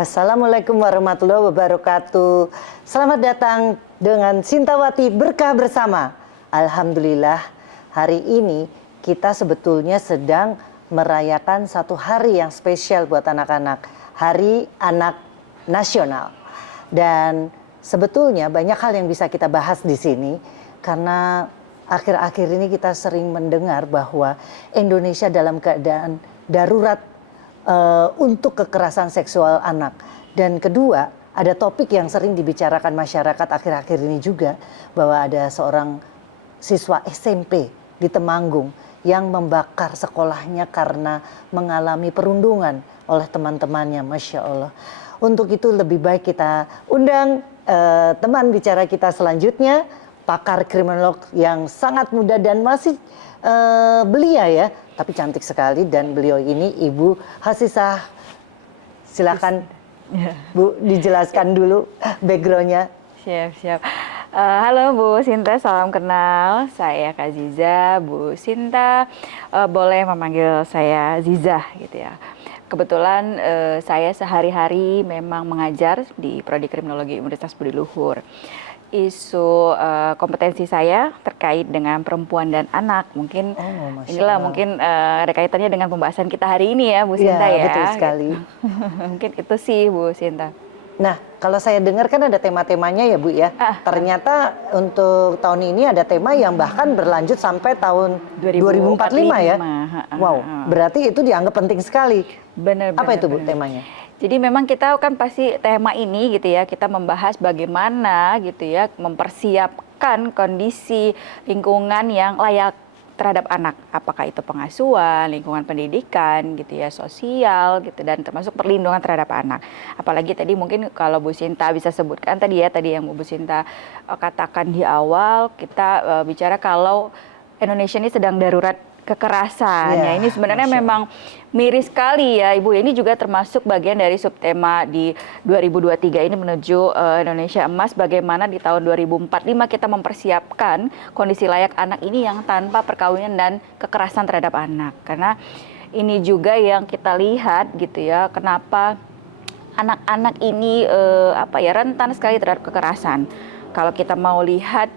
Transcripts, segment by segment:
Assalamualaikum warahmatullahi wabarakatuh. Selamat datang dengan Sintawati Berkah Bersama. Alhamdulillah, hari ini kita sebetulnya sedang merayakan satu hari yang spesial buat anak-anak. Hari Anak Nasional. Dan sebetulnya banyak hal yang bisa kita bahas di sini karena akhir-akhir ini kita sering mendengar bahwa Indonesia dalam keadaan darurat untuk kekerasan seksual anak. Dan kedua, ada topik yang sering dibicarakan masyarakat akhir-akhir ini juga, bahwa ada seorang siswa SMP di Temanggung yang membakar sekolahnya karena mengalami perundungan oleh teman-temannya. Masya Allah. Untuk itu lebih baik kita undang teman bicara kita selanjutnya, pakar kriminolog yang sangat muda dan masih belia ya, tapi cantik sekali. Dan beliau ini Ibu Hasisah. Silakan Bu, dijelaskan dulu backgroundnya. Siap. Halo Bu Sinta, salam kenal. Saya Kak Ziza. Bu Sinta boleh memanggil saya Ziza gitu ya. Kebetulan saya sehari-hari memang mengajar di Prodi Kriminologi Universitas Budi Luhur. Isu kompetensi saya terkait dengan perempuan dan anak. Mungkin inilah mungkin ada kaitannya dengan pembahasan kita hari ini ya Bu Sinta ya. Betul sekali. Mungkin itu sih Bu Sinta. Nah, kalau saya dengar kan ada tema-temanya ya Bu ya. Ternyata untuk tahun ini ada tema yang bahkan berlanjut sampai tahun 2045 ya. Wow, berarti itu dianggap penting sekali. Benar. Apa itu Bu temanya? Jadi memang kita kan pasti tema ini gitu ya, kita membahas bagaimana gitu ya mempersiapkan kondisi lingkungan yang layak terhadap anak, apakah itu pengasuhan, lingkungan pendidikan gitu ya, sosial gitu, dan termasuk perlindungan terhadap anak. Apalagi tadi mungkin kalau Bu Sinta bisa sebutkan tadi yang Bu Sinta katakan di awal, kita bicara kalau Indonesia ini sedang darurat kekerasan. Ya, ini sebenarnya memang miris sekali ya Ibu. Ini juga termasuk bagian dari subtema di 2023 ini menuju Indonesia Emas, bagaimana di tahun 2045 kita mempersiapkan kondisi layak anak ini yang tanpa perkawinan dan kekerasan terhadap anak. Karena ini juga yang kita lihat gitu ya, kenapa anak-anak ini rentan sekali terhadap kekerasan. Kalau kita mau lihat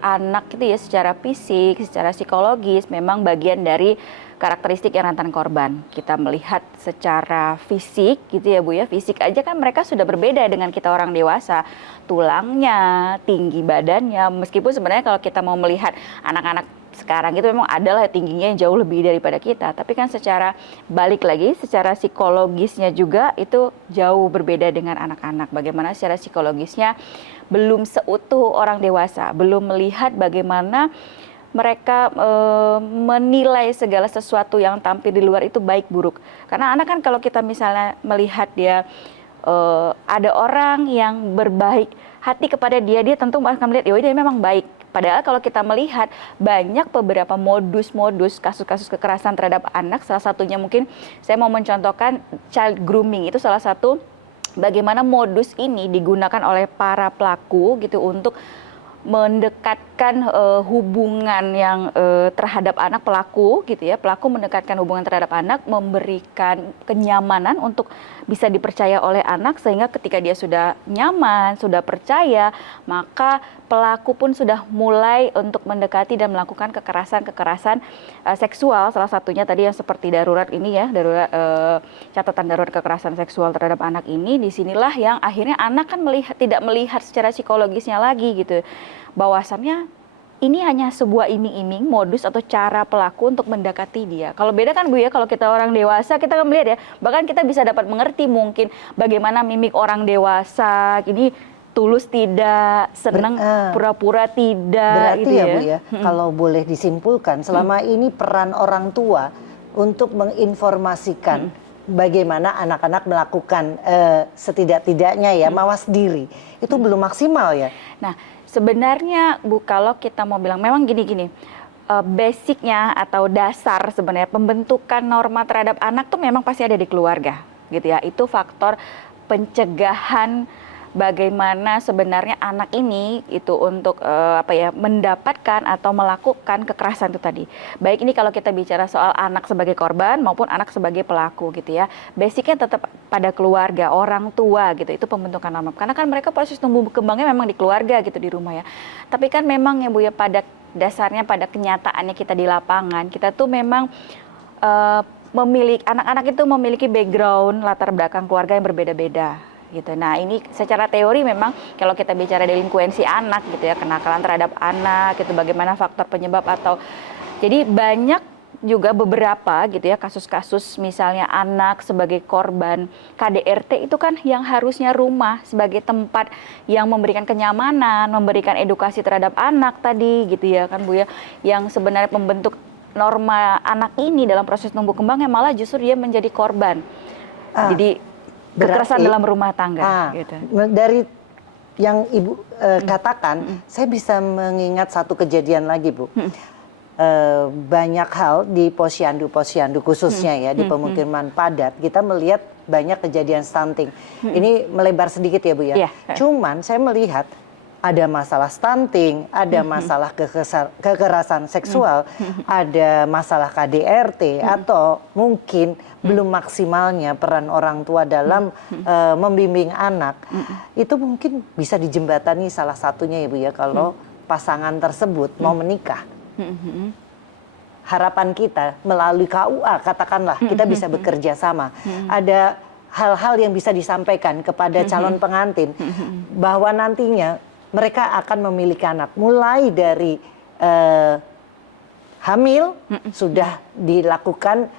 anak itu ya secara fisik, secara psikologis memang bagian dari karakteristik yang rentan korban. Kita melihat secara fisik gitu ya Bu ya, fisik aja kan mereka sudah berbeda dengan kita orang dewasa. Tulangnya, tinggi badannya, meskipun sebenarnya kalau kita mau melihat anak-anak sekarang itu memang adalah tingginya yang jauh lebih daripada kita, tapi kan secara balik lagi secara psikologisnya juga itu jauh berbeda dengan anak-anak. Bagaimana secara psikologisnya belum seutuh orang dewasa, belum melihat bagaimana mereka menilai segala sesuatu yang tampil di luar itu baik buruk. Karena anak kan kalau kita misalnya melihat dia ada orang yang berbaik hati kepada dia tentu akan melihat dia memang baik. Padahal kalau kita melihat banyak beberapa modus-modus kasus-kasus kekerasan terhadap anak, salah satunya mungkin saya mau mencontohkan child grooming, itu salah satu bagaimana modus ini digunakan oleh para pelaku gitu untuk mendekatkan hubungan yang terhadap anak pelaku gitu ya. Pelaku mendekatkan hubungan terhadap anak, memberikan kenyamanan untuk bisa dipercaya oleh anak, sehingga ketika dia sudah nyaman, sudah percaya, maka pelaku pun sudah mulai untuk mendekati dan melakukan kekerasan seksual. Salah satunya tadi yang seperti darurat ini ya, darurat catatan darurat kekerasan seksual terhadap anak ini. Disinilah yang akhirnya anak kan tidak melihat secara psikologisnya lagi gitu, bahwasannya ini hanya sebuah iming-iming, modus atau cara pelaku untuk mendekati dia. Kalau beda kan Bu ya, kalau kita orang dewasa kita kan melihat ya, bahkan kita bisa dapat mengerti mungkin bagaimana mimik orang dewasa, ini tulus tidak, senang pura-pura tidak. Berarti gitu ya Bu ya, kalau boleh disimpulkan, selama ini peran orang tua untuk menginformasikan bagaimana anak-anak melakukan setidak-tidaknya ya, mawas diri, itu belum maksimal ya. Nah, sebenarnya Bu, kalau kita mau bilang memang gini-gini, basicnya atau dasar sebenarnya pembentukan norma terhadap anak tuh memang pasti ada di keluarga gitu ya. Itu faktor pencegahan bagaimana sebenarnya anak ini itu untuk mendapatkan atau melakukan kekerasan itu tadi. Baik ini kalau kita bicara soal anak sebagai korban maupun anak sebagai pelaku gitu ya. Basicnya tetap pada keluarga, orang tua gitu. Itu pembentukan norma. Karena kan mereka proses tumbuh kembangnya memang di keluarga gitu, di rumah ya. Tapi kan memang ya Bu ya, pada dasarnya pada kenyataannya kita di lapangan, kita tuh memang anak-anak itu memiliki background latar belakang keluarga yang berbeda-beda gitu. Nah ini secara teori memang kalau kita bicara delinkuensi anak gitu ya, kenakalan terhadap anak itu bagaimana faktor penyebab atau jadi banyak juga beberapa gitu ya kasus-kasus misalnya anak sebagai korban KDRT itu kan yang harusnya rumah sebagai tempat yang memberikan kenyamanan, memberikan edukasi terhadap anak tadi gitu ya kan Bu ya, yang sebenarnya membentuk norma anak ini dalam proses tumbuh kembangnya malah justru dia menjadi korban. Jadi kekerasan dalam rumah tangga gitu. Dari yang Ibu katakan, saya bisa mengingat satu kejadian lagi Bu. Banyak hal di posyandu khususnya ya di pemukiman padat kita melihat banyak kejadian stunting. Ini melebar sedikit ya Bu ya. Cuman saya melihat ada masalah stunting, ada masalah kekerasan seksual, ada masalah KDRT, atau mungkin belum maksimalnya peran orang tua dalam membimbing anak. Itu mungkin bisa dijembatani salah satunya ya Bu ya, kalau pasangan tersebut mau menikah. Harapan kita melalui KUA, katakanlah kita bisa bekerja sama. Ada hal-hal yang bisa disampaikan kepada calon pengantin, bahwa nantinya mereka akan memiliki anak mulai dari hamil sudah dilakukan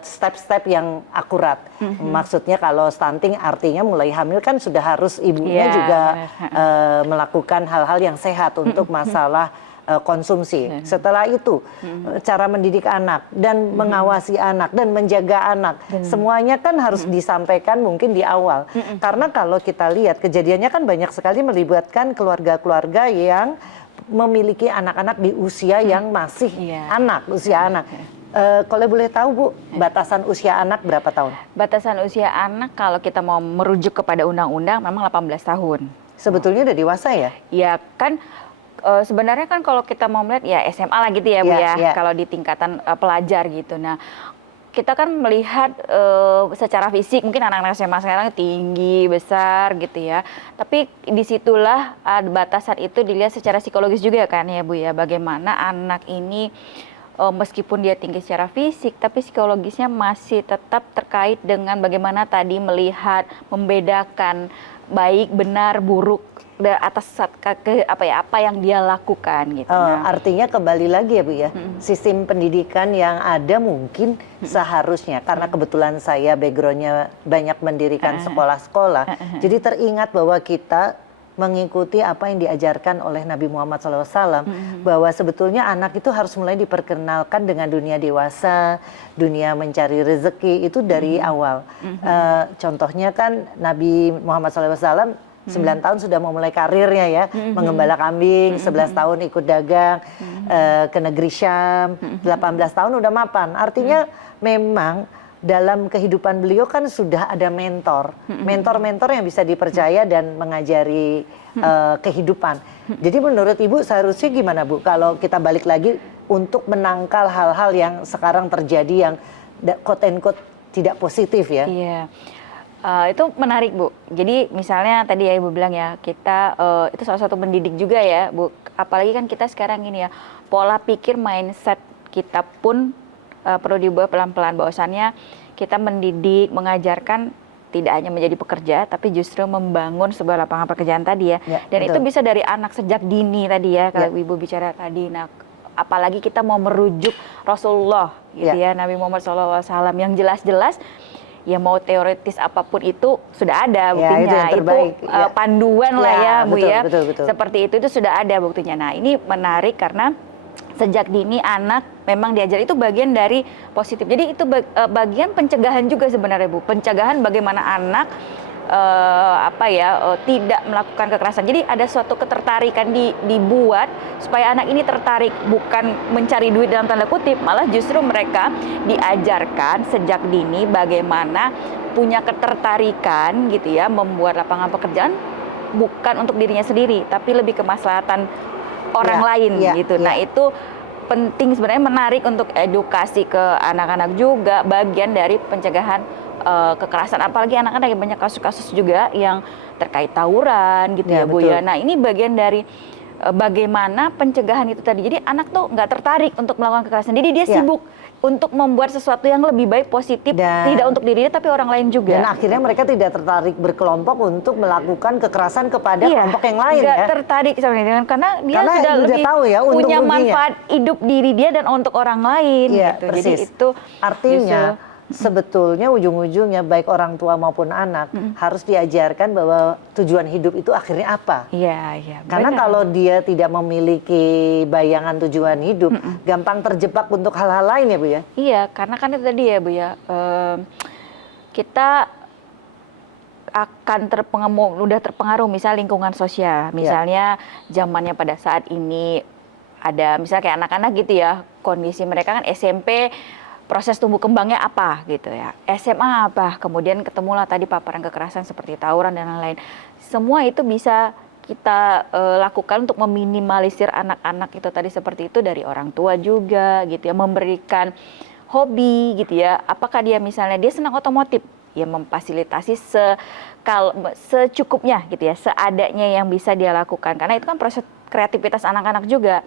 step-step yang akurat. Maksudnya kalau stunting artinya mulai hamil kan sudah harus ibunya juga melakukan hal-hal yang sehat untuk masalah konsumsi. Setelah itu cara mendidik anak dan mengawasi anak dan menjaga anak, semuanya kan harus disampaikan mungkin di awal. Karena kalau kita lihat kejadiannya kan banyak sekali melibatkan keluarga-keluarga yang memiliki anak-anak di usia yang masih usia anak. Kalau boleh tahu Bu, batasan usia anak berapa tahun? Batasan usia anak kalau kita mau merujuk kepada undang-undang memang 18 tahun. Sebetulnya udah dewasa ya? Ya kan. Sebenarnya kan kalau kita mau melihat ya SMA lah gitu ya Bu ya, kalau di tingkatan pelajar gitu. Nah kita kan melihat secara fisik mungkin anak-anak SMA sekarang tinggi, besar gitu ya. Tapi disitulah batasan itu dilihat secara psikologis juga kan ya Bu ya. Bagaimana anak ini meskipun dia tinggi secara fisik tapi psikologisnya masih tetap terkait dengan bagaimana tadi melihat, membedakan baik, benar, buruk atas apa yang dia lakukan gitu. Artinya kembali lagi ya Bu ya, sistem pendidikan yang ada mungkin seharusnya karena kebetulan saya backgroundnya banyak mendirikan sekolah-sekolah, jadi teringat bahwa kita mengikuti apa yang diajarkan oleh Nabi Muhammad SAW, bahwa sebetulnya anak itu harus mulai diperkenalkan dengan dunia dewasa, dunia mencari rezeki itu dari awal. Contohnya kan Nabi Muhammad SAW 9 tahun sudah memulai karirnya ya, mengembala kambing, 11 tahun ikut dagang ke negeri Syam, 18 tahun udah mapan. Artinya memang dalam kehidupan beliau kan sudah ada mentor-mentor yang bisa dipercaya dan mengajari kehidupan. Jadi menurut Ibu seharusnya gimana Bu kalau kita balik lagi untuk menangkal hal-hal yang sekarang terjadi yang quote and quote tidak positif ya? Iya. Itu menarik Bu. Jadi misalnya tadi ya Ibu bilang ya, kita itu salah satu mendidik juga ya Bu. Apalagi kan kita sekarang ini ya, pola pikir mindset kita pun perlu diubah pelan-pelan. Bahwasannya kita mendidik, mengajarkan tidak hanya menjadi pekerja, tapi justru membangun sebuah lapangan pekerjaan tadi ya. Dan betul. Itu bisa dari anak sejak dini tadi ya, kalau Ibu bicara tadi. Nah, apalagi kita mau merujuk Rasulullah gitu ya, Nabi Muhammad SAW yang jelas-jelas ya mau teoritis apapun itu sudah ada buktinya, itu panduan lah ya Bu betul, ya, betul. Seperti itu sudah ada buktinya. Nah ini menarik karena sejak dini anak memang diajar itu bagian dari positif. Jadi itu bagian pencegahan juga sebenarnya Bu, pencegahan bagaimana anak tidak melakukan kekerasan. Jadi ada suatu ketertarikan dibuat supaya anak ini tertarik, bukan mencari duit dalam tanda kutip, malah justru mereka diajarkan sejak dini bagaimana punya ketertarikan gitu ya, membuat lapangan pekerjaan bukan untuk dirinya sendiri, tapi lebih kemaslahatan orang lain gitu. Nah, itu penting sebenarnya, menarik untuk edukasi ke anak-anak juga, bagian dari pencegahan kekerasan, apalagi anak-anak yang banyak kasus-kasus juga yang terkait tawuran gitu ya Bu ya. Nah, ini bagian dari bagaimana pencegahan itu tadi. Jadi anak tuh nggak tertarik untuk melakukan kekerasan, jadi dia sibuk untuk membuat sesuatu yang lebih baik, positif, tidak untuk dirinya tapi orang lain juga. Dan akhirnya mereka tidak tertarik berkelompok untuk melakukan kekerasan kepada kelompok yang lain. Nggak tertarik sebenarnya, karena dia sudah lebih tahu ya, punya manfaat hidup diri dia dan untuk orang lain. Gitu. Persis. Jadi itu artinya sebetulnya ujung-ujungnya baik orang tua maupun anak harus diajarkan bahwa tujuan hidup itu akhirnya apa. Karena kalau dia tidak memiliki bayangan tujuan hidup, gampang terjebak untuk hal-hal lain ya Bu ya. Iya, karena kan itu tadi ya Bu ya, kita akan terpengaruh misal lingkungan sosial, misalnya zamannya pada saat ini ada misalnya kayak anak-anak gitu ya, kondisi mereka kan SMP, proses tumbuh kembangnya apa gitu ya, SMA apa, kemudian ketemulah tadi paparan kekerasan seperti tawuran dan lain-lain. Semua itu bisa kita lakukan untuk meminimalisir anak-anak itu tadi seperti itu dari orang tua juga gitu ya, memberikan hobi gitu ya. Apakah dia misalnya dia senang otomotif, ya memfasilitasi secukupnya gitu ya, seadanya yang bisa dia lakukan, karena itu kan proses kreativitas anak-anak juga.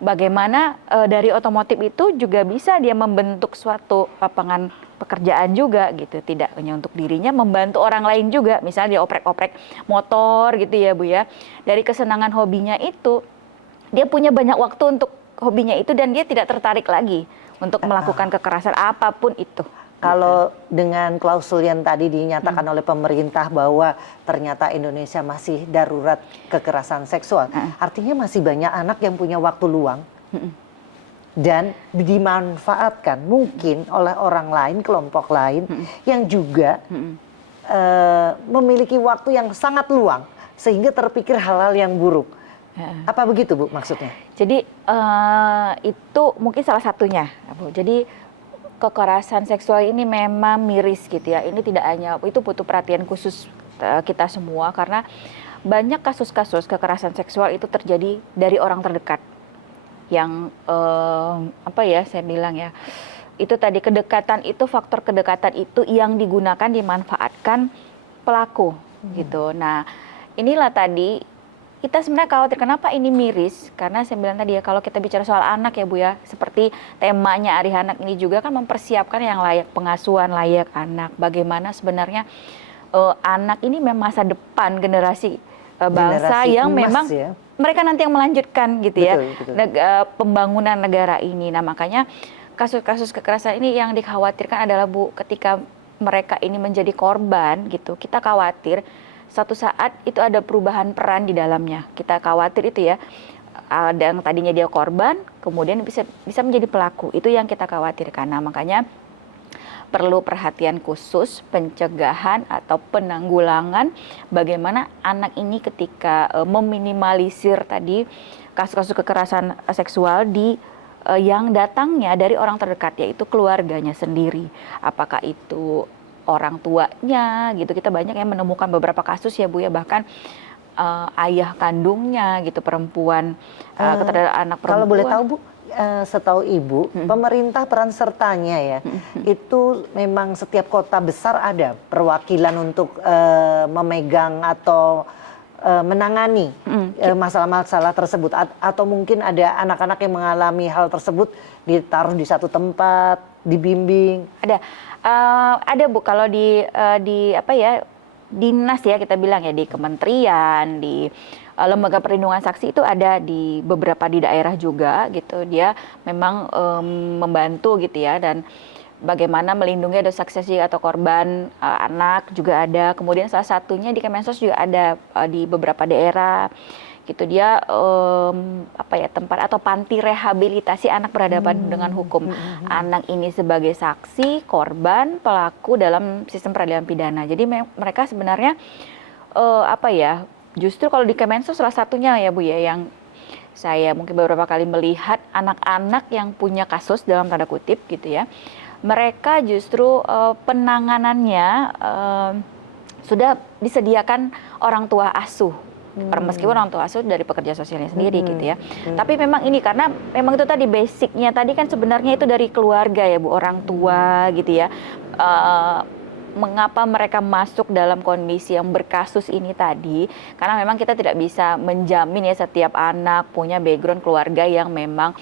Bagaimana dari otomotif itu juga bisa dia membentuk suatu lapangan pekerjaan juga gitu, tidak hanya untuk dirinya, membantu orang lain juga, misalnya dia oprek-oprek motor gitu ya Bu ya. Dari kesenangan hobinya itu dia punya banyak waktu untuk hobinya itu, dan dia tidak tertarik lagi untuk melakukan kekerasan apapun itu. Kalau dengan klausul yang tadi dinyatakan oleh pemerintah bahwa ternyata Indonesia masih darurat kekerasan seksual, artinya masih banyak anak yang punya waktu luang dan dimanfaatkan mungkin oleh orang lain, kelompok lain yang juga memiliki waktu yang sangat luang sehingga terpikir hal-hal yang buruk. Apa begitu Bu maksudnya? Jadi itu mungkin salah satunya Bu. Jadi kekerasan seksual ini memang miris gitu ya. Ini tidak hanya, itu butuh perhatian khusus kita semua, karena banyak kasus-kasus kekerasan seksual itu terjadi dari orang terdekat. Yang apa ya saya bilang ya, itu tadi kedekatan itu, faktor kedekatan itu yang digunakan, dimanfaatkan pelaku gitu. Nah, inilah tadi kita sebenarnya khawatir kenapa ini miris, karena saya bilang tadi ya, kalau kita bicara soal anak ya Bu ya, seperti temanya Hari Anak ini juga kan mempersiapkan yang layak pengasuhan, layak anak. Bagaimana sebenarnya anak ini memang masa depan generasi bangsa yang memang mereka nanti yang melanjutkan gitu ya, pembangunan negara ini. Nah, makanya kasus-kasus kekerasan ini yang dikhawatirkan adalah Bu, ketika mereka ini menjadi korban gitu, kita khawatir suatu saat itu ada perubahan peran di dalamnya. Kita khawatir itu ya, ada yang tadinya dia korban, kemudian bisa menjadi pelaku. Itu yang kita khawatirkan. Nah, makanya perlu perhatian khusus, pencegahan atau penanggulangan bagaimana anak ini ketika meminimalisir tadi kasus-kasus kekerasan seksual yang datangnya dari orang terdekat, yaitu keluarganya sendiri. Apakah itu orang tuanya gitu, kita banyak yang menemukan beberapa kasus ya Bu ya, bahkan ayah kandungnya gitu, perempuan, terhadap anak perempuan. Kalau boleh tahu Bu, setahu Ibu, pemerintah peran sertanya ya, itu memang setiap kota besar ada perwakilan untuk memegang atau menangani masalah-masalah tersebut, atau mungkin ada anak-anak yang mengalami hal tersebut ditaruh di satu tempat, dibimbing. Ada Bu, kalau di apa ya, dinas ya kita bilang ya, di kementerian, di lembaga perlindungan saksi itu ada di beberapa di daerah juga gitu. Dia memang membantu gitu ya, dan bagaimana melindungi ada saksi atau korban anak juga ada. Kemudian salah satunya di Kemensos juga ada di beberapa daerah gitu, dia apa ya, tempat atau panti rehabilitasi anak berhadapan dengan hukum. Anak ini sebagai saksi, korban, pelaku dalam sistem peradilan pidana. Jadi mereka sebenarnya apa ya, justru kalau di Kemensos salah satunya ya Bu ya, yang saya mungkin beberapa kali melihat anak-anak yang punya kasus dalam tanda kutip gitu ya, mereka justru penanganannya sudah disediakan orang tua asuh. Meskipun orang tua asuh dari pekerja sosialnya sendiri gitu ya. Tapi memang ini karena memang itu tadi basicnya tadi kan sebenarnya itu dari keluarga ya Bu, orang tua gitu ya. Mengapa mereka masuk dalam kondisi yang berkasus ini tadi? Karena memang kita tidak bisa menjamin ya setiap anak punya background keluarga yang memang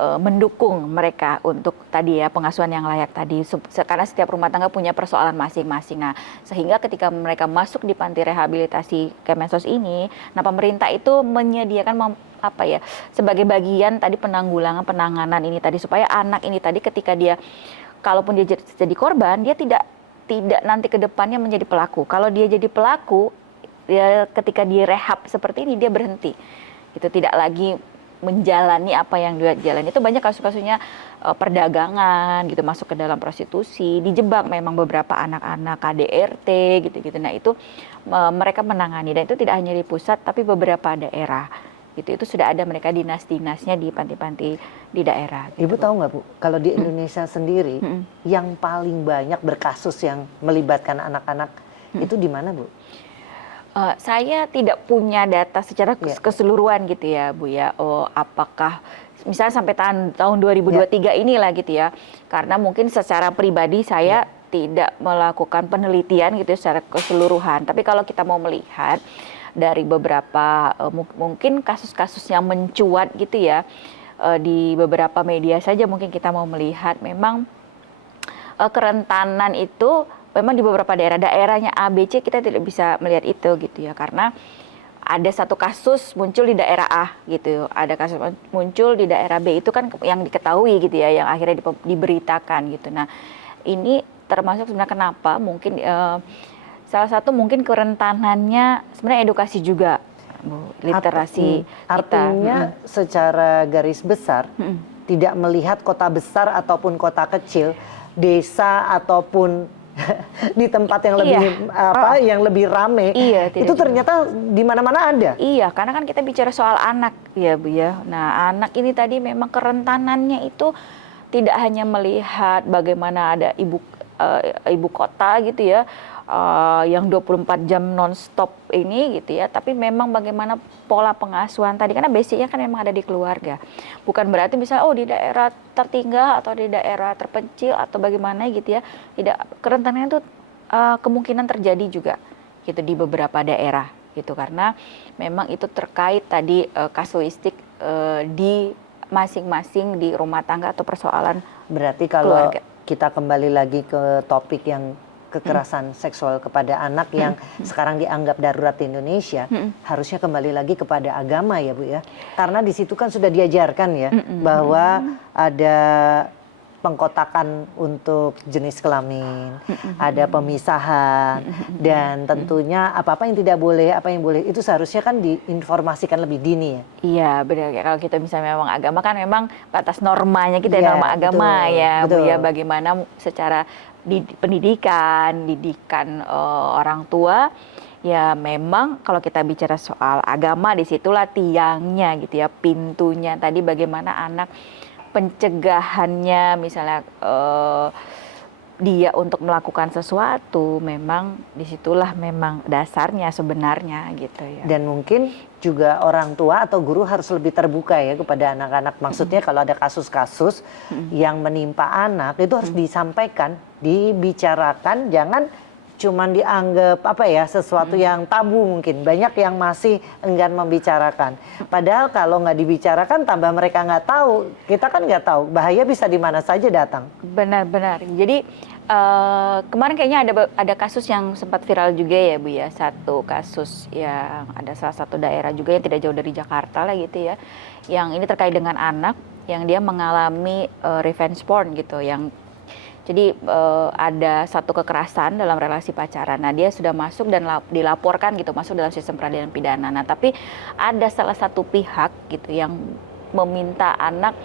mendukung mereka untuk tadi ya pengasuhan yang layak tadi, karena setiap rumah tangga punya persoalan masing-masing. Nah, sehingga ketika mereka masuk di panti rehabilitasi Kemensos ini, nah pemerintah itu menyediakan sebagai bagian tadi penanganan ini tadi, supaya anak ini tadi ketika dia kalaupun dia jadi korban, dia tidak nanti ke depannya menjadi pelaku. Kalau dia jadi pelaku, ya ketika dia rehab seperti ini dia berhenti. Itu tidak lagi menjalani apa yang dia jalani. Itu banyak kasus-kasusnya perdagangan gitu, masuk ke dalam prostitusi, dijebak memang beberapa anak-anak KDRT gitu-gitu. Nah, itu mereka menangani, dan itu tidak hanya di pusat tapi beberapa daerah. Gitu. Itu sudah ada mereka dinas-dinasnya di panti-panti di daerah. Gitu, Ibu tahu nggak Bu, kalau di Indonesia sendiri yang paling banyak berkasus yang melibatkan anak-anak itu di mana Bu? Saya tidak punya data secara keseluruhan gitu ya Bu ya. Apakah misalnya sampai tahun 2023 inilah gitu ya. Karena mungkin secara pribadi saya tidak melakukan penelitian gitu ya secara keseluruhan. Tapi kalau kita mau melihat dari beberapa mungkin kasus-kasus yang mencuat gitu ya di beberapa media saja, mungkin kita mau melihat memang kerentanan itu memang di beberapa daerahnya A, B, C kita tidak bisa melihat itu gitu ya, karena ada satu kasus muncul di daerah A gitu, ada kasus muncul di daerah B, itu kan yang diketahui gitu ya, yang akhirnya diberitakan gitu. Nah, ini termasuk sebenarnya kenapa mungkin salah satu mungkin kerentanannya sebenarnya edukasi juga, Bu, literasi artinya kita. Secara garis besar tidak melihat kota besar ataupun kota kecil, desa ataupun di tempat yang lebih yang lebih rame, itu ternyata di mana-mana ada. Iya, karena kan kita bicara soal anak ya Bu ya. Nah, anak ini tadi memang kerentanannya itu tidak hanya melihat bagaimana ada ibu kota gitu ya, yang 24 jam non-stop ini gitu ya, tapi memang bagaimana pola pengasuhan tadi, karena basicnya kan memang ada di keluarga. Bukan berarti misalnya di daerah tertinggal atau di daerah terpencil atau bagaimana gitu ya, tidak, kerentanan itu kemungkinan terjadi juga gitu di beberapa daerah gitu, karena memang itu terkait tadi kasuistik di masing-masing di rumah tangga atau persoalan. Berarti kalau keluarga. Kita kembali lagi ke topik yang kekerasan seksual kepada anak yang sekarang dianggap darurat di Indonesia, harusnya kembali lagi kepada agama ya Bu ya. Karena di situ kan sudah diajarkan ya bahwa ada pengkotakan untuk jenis kelamin, ada pemisahan, dan tentunya apa-apa yang tidak boleh, apa yang boleh, itu seharusnya kan diinformasikan lebih dini ya. Iya benar, kalau kita misalnya memang agama kan memang batas normanya kita norma agama ya Bu ya, bagaimana secara pendidikan orang tua ya, memang kalau kita bicara soal agama disitulah tiangnya gitu ya, pintunya tadi bagaimana anak pencegahannya, misalnya dia untuk melakukan sesuatu, memang disitulah memang dasarnya sebenarnya gitu ya. Dan mungkin juga orang tua atau guru harus lebih terbuka ya kepada anak-anak. Maksudnya kalau ada kasus-kasus yang menimpa anak, itu harus disampaikan, dibicarakan, jangan cuman dianggap sesuatu yang tabu mungkin. Banyak yang masih enggan membicarakan. Padahal kalau nggak dibicarakan, tambah mereka nggak tahu. Kita kan nggak tahu, bahaya bisa di mana saja datang. Benar-benar. Jadi kemarin kayaknya ada kasus yang sempat viral juga ya Bu ya. Satu kasus yang ada salah satu daerah juga yang tidak jauh dari Jakarta lah gitu ya. Yang ini terkait dengan anak yang dia mengalami revenge porn gitu, yang jadi ada satu kekerasan dalam relasi pacaran. Nah, dia sudah masuk dan dilaporkan gitu, masuk dalam sistem peradilan pidana. Nah, tapi ada salah satu pihak gitu yang meminta anak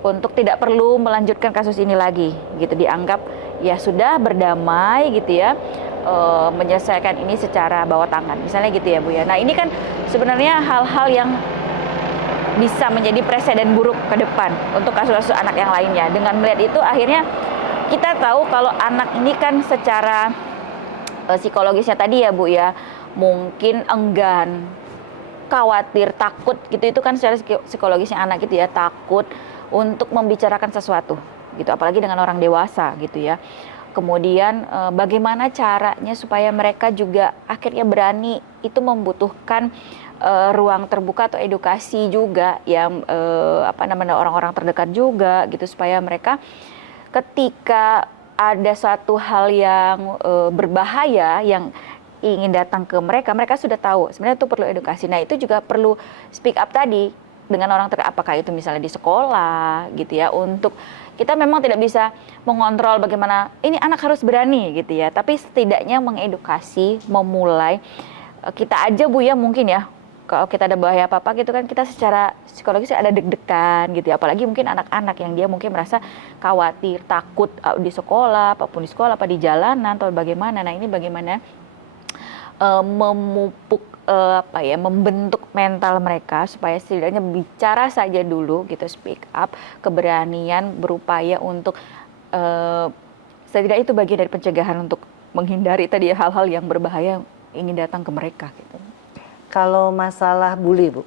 untuk tidak perlu melanjutkan kasus ini lagi gitu, dianggap ya sudah berdamai gitu ya, menyelesaikan ini secara bawah tangan misalnya gitu ya Bu ya. Nah, ini kan sebenarnya hal-hal yang bisa menjadi presiden buruk ke depan untuk kasus-kasus anak yang lainnya. Dengan melihat itu akhirnya kita tahu kalau anak ini kan secara psikologisnya tadi ya Bu ya, mungkin enggan, khawatir, takut gitu, itu kan secara psikologisnya anak gitu ya, takut untuk membicarakan sesuatu gitu, apalagi dengan orang dewasa gitu ya. Kemudian bagaimana caranya supaya mereka juga akhirnya berani, itu membutuhkan ruang terbuka atau edukasi juga yang orang-orang terdekat juga gitu, supaya mereka ketika ada suatu hal yang berbahaya yang ingin datang ke mereka, mereka sudah tahu sebenarnya itu perlu edukasi. Nah itu juga perlu speak up tadi dengan orang apakah itu misalnya di sekolah gitu ya, untuk kita memang tidak bisa mengontrol bagaimana ini anak harus berani gitu ya, tapi setidaknya mengedukasi, memulai. Kita aja Bu ya mungkin ya, kalau kita ada bahaya apa-apa gitu kan, kita secara psikologis ada deg-degan gitu ya. Apalagi mungkin anak-anak yang dia mungkin merasa khawatir, takut di sekolah, apapun di sekolah, apa di jalanan atau bagaimana. Nah ini bagaimana memupuk membentuk mental mereka supaya setidaknya bicara saja dulu gitu, speak up, keberanian berupaya untuk setidaknya itu bagian dari pencegahan untuk menghindari tadi hal-hal yang berbahaya ingin datang ke mereka gitu. Kalau masalah bully Bu,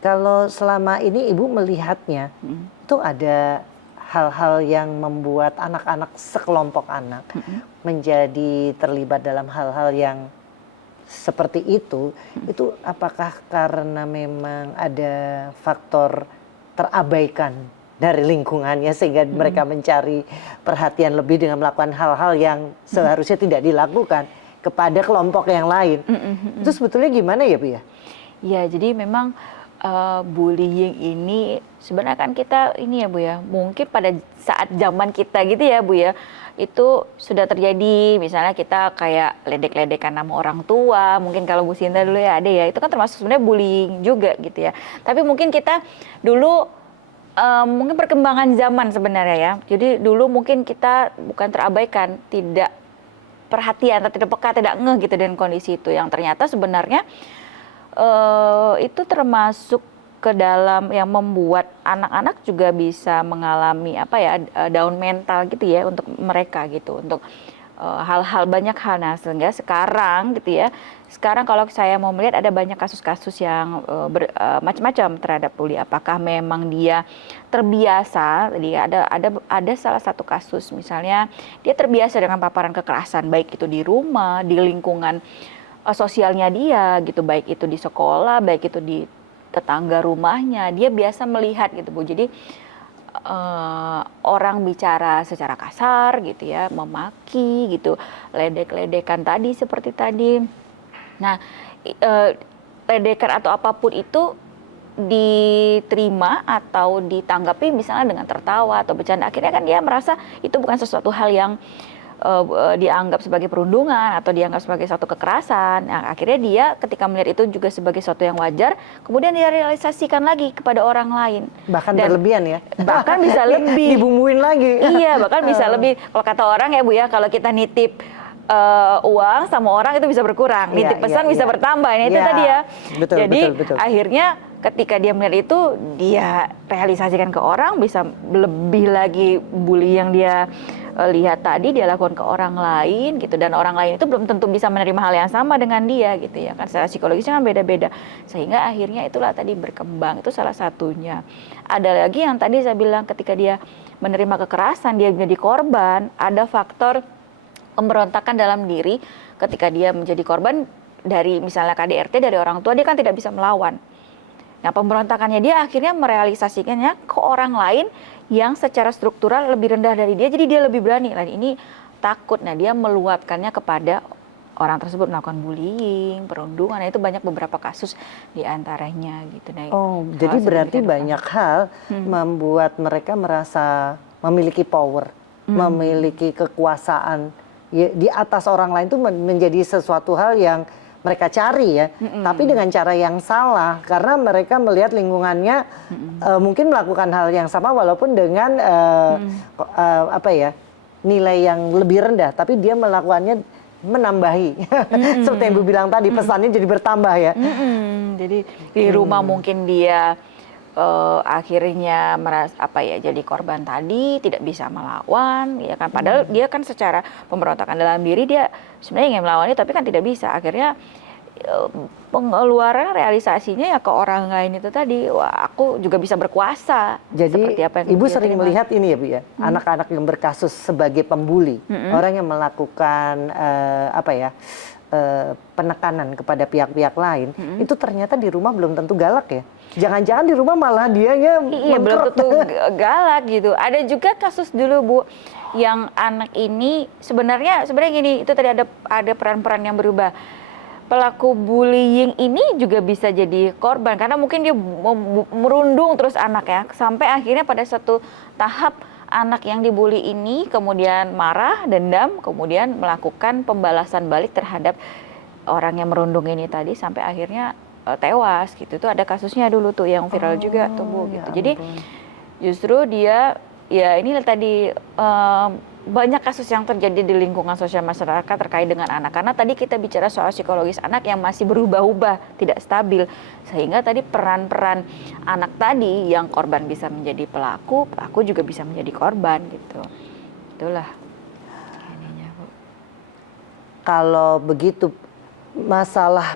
kalau selama ini Ibu melihatnya itu ada hal-hal yang membuat anak-anak, sekelompok anak menjadi terlibat dalam hal-hal yang seperti itu apakah karena memang ada faktor terabaikan dari lingkungannya sehingga mereka mencari perhatian lebih dengan melakukan hal-hal yang seharusnya tidak dilakukan kepada kelompok yang lain. Itu sebetulnya gimana ya Bu ya? Ya jadi memang bullying ini sebenarnya kan kita ini ya Bu ya, mungkin pada saat zaman kita gitu ya Bu ya, itu sudah terjadi, misalnya kita kayak ledek-ledekan nama orang tua, mungkin kalau Bu Sinta dulu ya ada ya, itu kan termasuk sebenarnya bullying juga gitu ya. Tapi mungkin kita dulu mungkin perkembangan zaman sebenarnya ya, jadi dulu mungkin kita bukan terabaikan, tidak perhatian, atau tidak peka, tidak ngeh gitu dengan kondisi itu, yang ternyata sebenarnya itu termasuk ke dalam yang membuat anak-anak juga bisa mengalami down mental gitu ya untuk mereka gitu, untuk hal-hal banyak hal. Nah sehingga sekarang gitu ya, sekarang kalau saya mau melihat ada banyak kasus-kasus yang macam-macam terhadap bully. Apakah memang dia terbiasa? Jadi ada salah satu kasus misalnya dia terbiasa dengan paparan kekerasan, baik itu di rumah, di lingkungan sosialnya dia gitu, baik itu di sekolah, baik itu di tetangga rumahnya, dia biasa melihat gitu Bu. Jadi orang bicara secara kasar gitu ya, memaki gitu, ledek-ledekan tadi seperti tadi. Nah, ledekan atau apapun itu diterima atau ditanggapi misalnya dengan tertawa atau bercanda, akhirnya kan dia merasa itu bukan sesuatu hal yang dianggap sebagai perundungan atau dianggap sebagai suatu kekerasan. Nah, akhirnya dia ketika melihat itu juga sebagai sesuatu yang wajar, kemudian dia realisasikan lagi kepada orang lain. Bahkan berlebihan ya? Bahkan bisa lebih. Dibumbuin lagi. Iya, bahkan bisa lebih. Kalau kata orang ya Bu ya, kalau kita nitip uang sama orang itu bisa berkurang, nitip pesan bisa bertambah. Nah itu tadi ya. Betul, jadi betul. Akhirnya ketika dia melihat itu, dia realisasikan ke orang, bisa lebih lagi bully yang dia lihat tadi dia lakukan ke orang lain gitu, dan orang lain itu belum tentu bisa menerima hal yang sama dengan dia gitu ya kan, secara psikologisnya kan beda-beda, sehingga akhirnya itulah tadi berkembang. Itu salah satunya. Ada lagi yang tadi saya bilang, ketika dia menerima kekerasan, dia menjadi korban, ada faktor pemberontakan dalam diri ketika dia menjadi korban dari misalnya KDRT dari orang tua, dia kan tidak bisa melawan. Nah pemberontakannya dia akhirnya merealisasikannya ke orang lain yang secara struktural lebih rendah dari dia, jadi dia lebih berani. Nah ini takut, nah dia meluapkannya kepada orang tersebut, melakukan bullying, perundungan. Nah itu banyak beberapa kasus diantaranya gitu. Nah, jadi berarti banyak hal membuat mereka merasa memiliki power, memiliki kekuasaan di atas orang lain, itu menjadi sesuatu hal yang mereka cari ya, tapi dengan cara yang salah, karena mereka melihat lingkungannya mungkin melakukan hal yang sama walaupun dengan nilai yang lebih rendah, tapi dia melakukannya menambahi. Seperti yang Ibu bilang tadi, pesannya jadi bertambah ya. Jadi di rumah mungkin dia akhirnya jadi korban tadi, tidak bisa melawan, ya kan? Padahal dia kan secara pemberontakan dalam diri dia sebenarnya ingin melawannya, tapi kan tidak bisa. Akhirnya pengeluaran realisasinya ya ke orang lain itu tadi. Wah, aku juga bisa berkuasa. Jadi seperti apa yang Ibu dia sering terima. melihat ini ya Bu ya, anak-anak yang berkasus sebagai pembuli, orang yang melakukan penekanan kepada pihak-pihak lain, itu ternyata di rumah belum tentu galak ya. Jangan-jangan di rumah malah dianya Iya, belum tentu galak gitu. Ada juga kasus dulu Bu, yang anak ini sebenarnya gini, itu tadi ada peran-peran yang berubah. Pelaku bullying ini juga bisa jadi korban karena mungkin dia merundung terus anak ya, sampai akhirnya pada satu tahap anak yang dibully ini kemudian marah, dendam, kemudian melakukan pembalasan balik terhadap orang yang merundung ini tadi sampai akhirnya tewas gitu. Itu ada kasusnya dulu tuh yang viral juga tuh Bu gitu. Jadi justru dia ya inilah tadi banyak kasus yang terjadi di lingkungan sosial masyarakat terkait dengan anak. Karena tadi kita bicara soal psikologis anak yang masih berubah-ubah, tidak stabil. Sehingga tadi peran-peran anak tadi yang korban bisa menjadi pelaku juga bisa menjadi korban gitu. Itulah ininya Bu. Kalau begitu masalah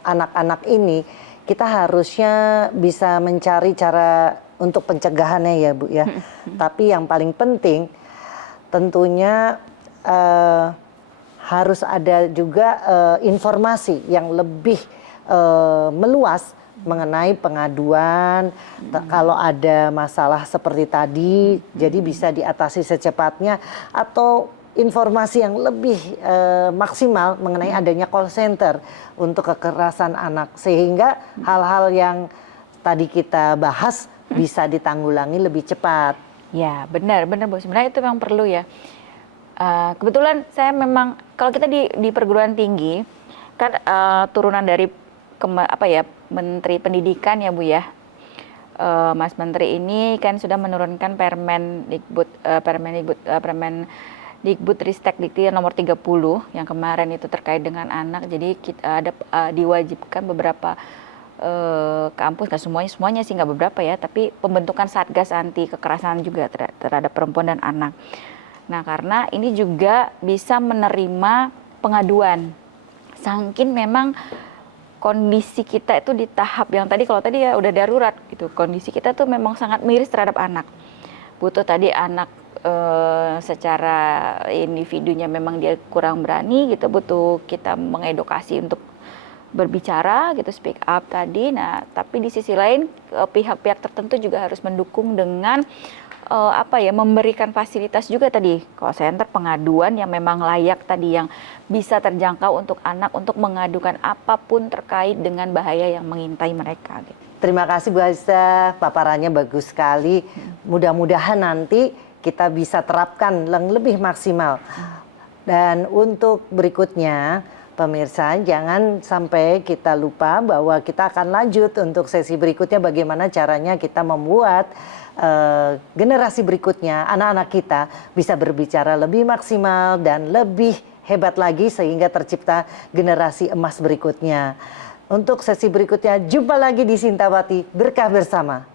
anak-anak ini kita harusnya bisa mencari cara untuk pencegahannya ya Bu ya. Tapi yang paling penting tentunya harus ada juga informasi yang lebih meluas mengenai pengaduan. Kalau ada masalah seperti tadi, jadi bisa diatasi secepatnya, atau informasi yang lebih maksimal mengenai adanya call center untuk kekerasan anak, sehingga hal-hal yang tadi kita bahas bisa ditanggulangi lebih cepat. Ya benar Bu, sebenarnya itu memang perlu ya. Kebetulan saya memang kalau kita di perguruan tinggi kan turunan dari Menteri Pendidikan ya Bu ya. Mas Menteri ini kan sudah menurunkan Permendikbud Ristek nomor 30 yang kemarin itu terkait dengan anak. Jadi kita diwajibkan beberapa kampus, nggak semuanya sih, nggak beberapa ya, tapi pembentukan satgas anti kekerasan juga terhadap perempuan dan anak. Nah karena ini juga bisa menerima pengaduan. Saking memang kondisi kita itu di tahap yang kalau tadi ya udah darurat gitu, kondisi kita tuh memang sangat miris terhadap anak. Butuh tadi anak secara individunya memang dia kurang berani gitu, butuh kita mengedukasi untuk berbicara gitu, speak up tadi. Nah tapi di sisi lain pihak-pihak tertentu juga harus mendukung dengan memberikan fasilitas juga tadi, call center, pengaduan yang memang layak tadi, yang bisa terjangkau untuk anak untuk mengadukan apapun terkait dengan bahaya yang mengintai mereka gitu. Terima kasih Bu Aisyah, paparannya bagus sekali. Mudah-mudahan nanti kita bisa terapkan yang lebih maksimal. Dan untuk berikutnya, pemirsa jangan sampai kita lupa bahwa kita akan lanjut untuk sesi berikutnya, bagaimana caranya kita membuat generasi berikutnya, anak-anak kita bisa berbicara lebih maksimal dan lebih hebat lagi sehingga tercipta generasi emas berikutnya. Untuk sesi berikutnya, jumpa lagi di Sintawati Berkah Bersama.